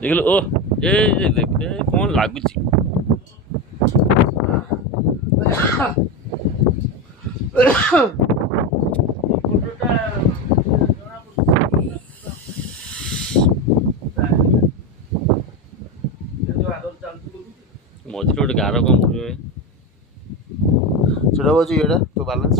ଦେଖିଲୁ ଓ କଣ ଲାଗୁଛି ମଝିରେ ଗୋଟେ ଗାର କଣ ପଡ଼ିବ ସେଟା ହଉଛି ଏଇଟା ତୋ ବାଲାନ୍ସ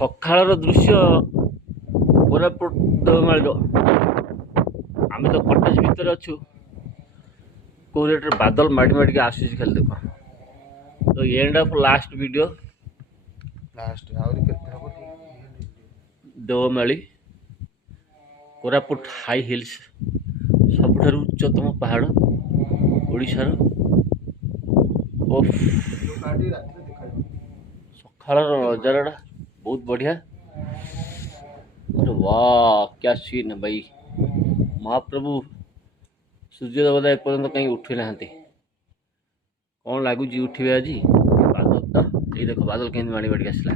ସକାଳର ଦୃଶ୍ୟ କୋରାପୁଟ ଦେଓମାଳିର। ଆମେ ତ କଟେଜ ଭିତରେ ଅଛୁ, କୋଉ ରେଟ୍ରେ ବାଦଲ ମାଡ଼ି ମାଡ଼ିକି ଆସୁଛି ଖାଲି ଦେଖ। ତ ଏଣ୍ଡ ଅଫ୍ ଲାଷ୍ଟ ଭିଡ଼ିଓ ଆହୁରି କେତେ ହବ ଦେଓମାଳି କୋରାପୁଟ ହାଇ ହିଲ୍ସ, ସବୁଠାରୁ ଉଚ୍ଚତମ ପାହାଡ଼ ଓଡ଼ିଶାର। ସକାଳର ନଜାରାଟା ବହୁତ ବଢ଼ିଆ। वाह क्या सीन है भाई। महाप्रभु सूर्य देवता एपर्यंत कहीं उठी ना, कौन लगुच उठे आज बादल। ये देख बादल के माड़ी माड़ी आसला।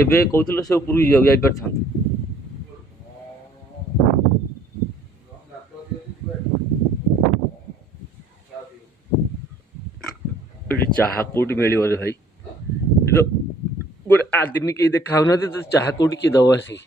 ଏବେ କହୁଥିଲ ସେ ଉପରକୁ ଯାଇପାରିଥାନ୍ତ। ଏଠି ଚାହା କୋଉଠି ମିଳିବ ରେ ଭାଇ? ଗୋଟେ ଆଦମୀ କେହି ଦେଖା ହଉନାହାନ୍ତି, ତ ଚାହା କୋଉଠି କିଏ ଦବ ଆସିକି?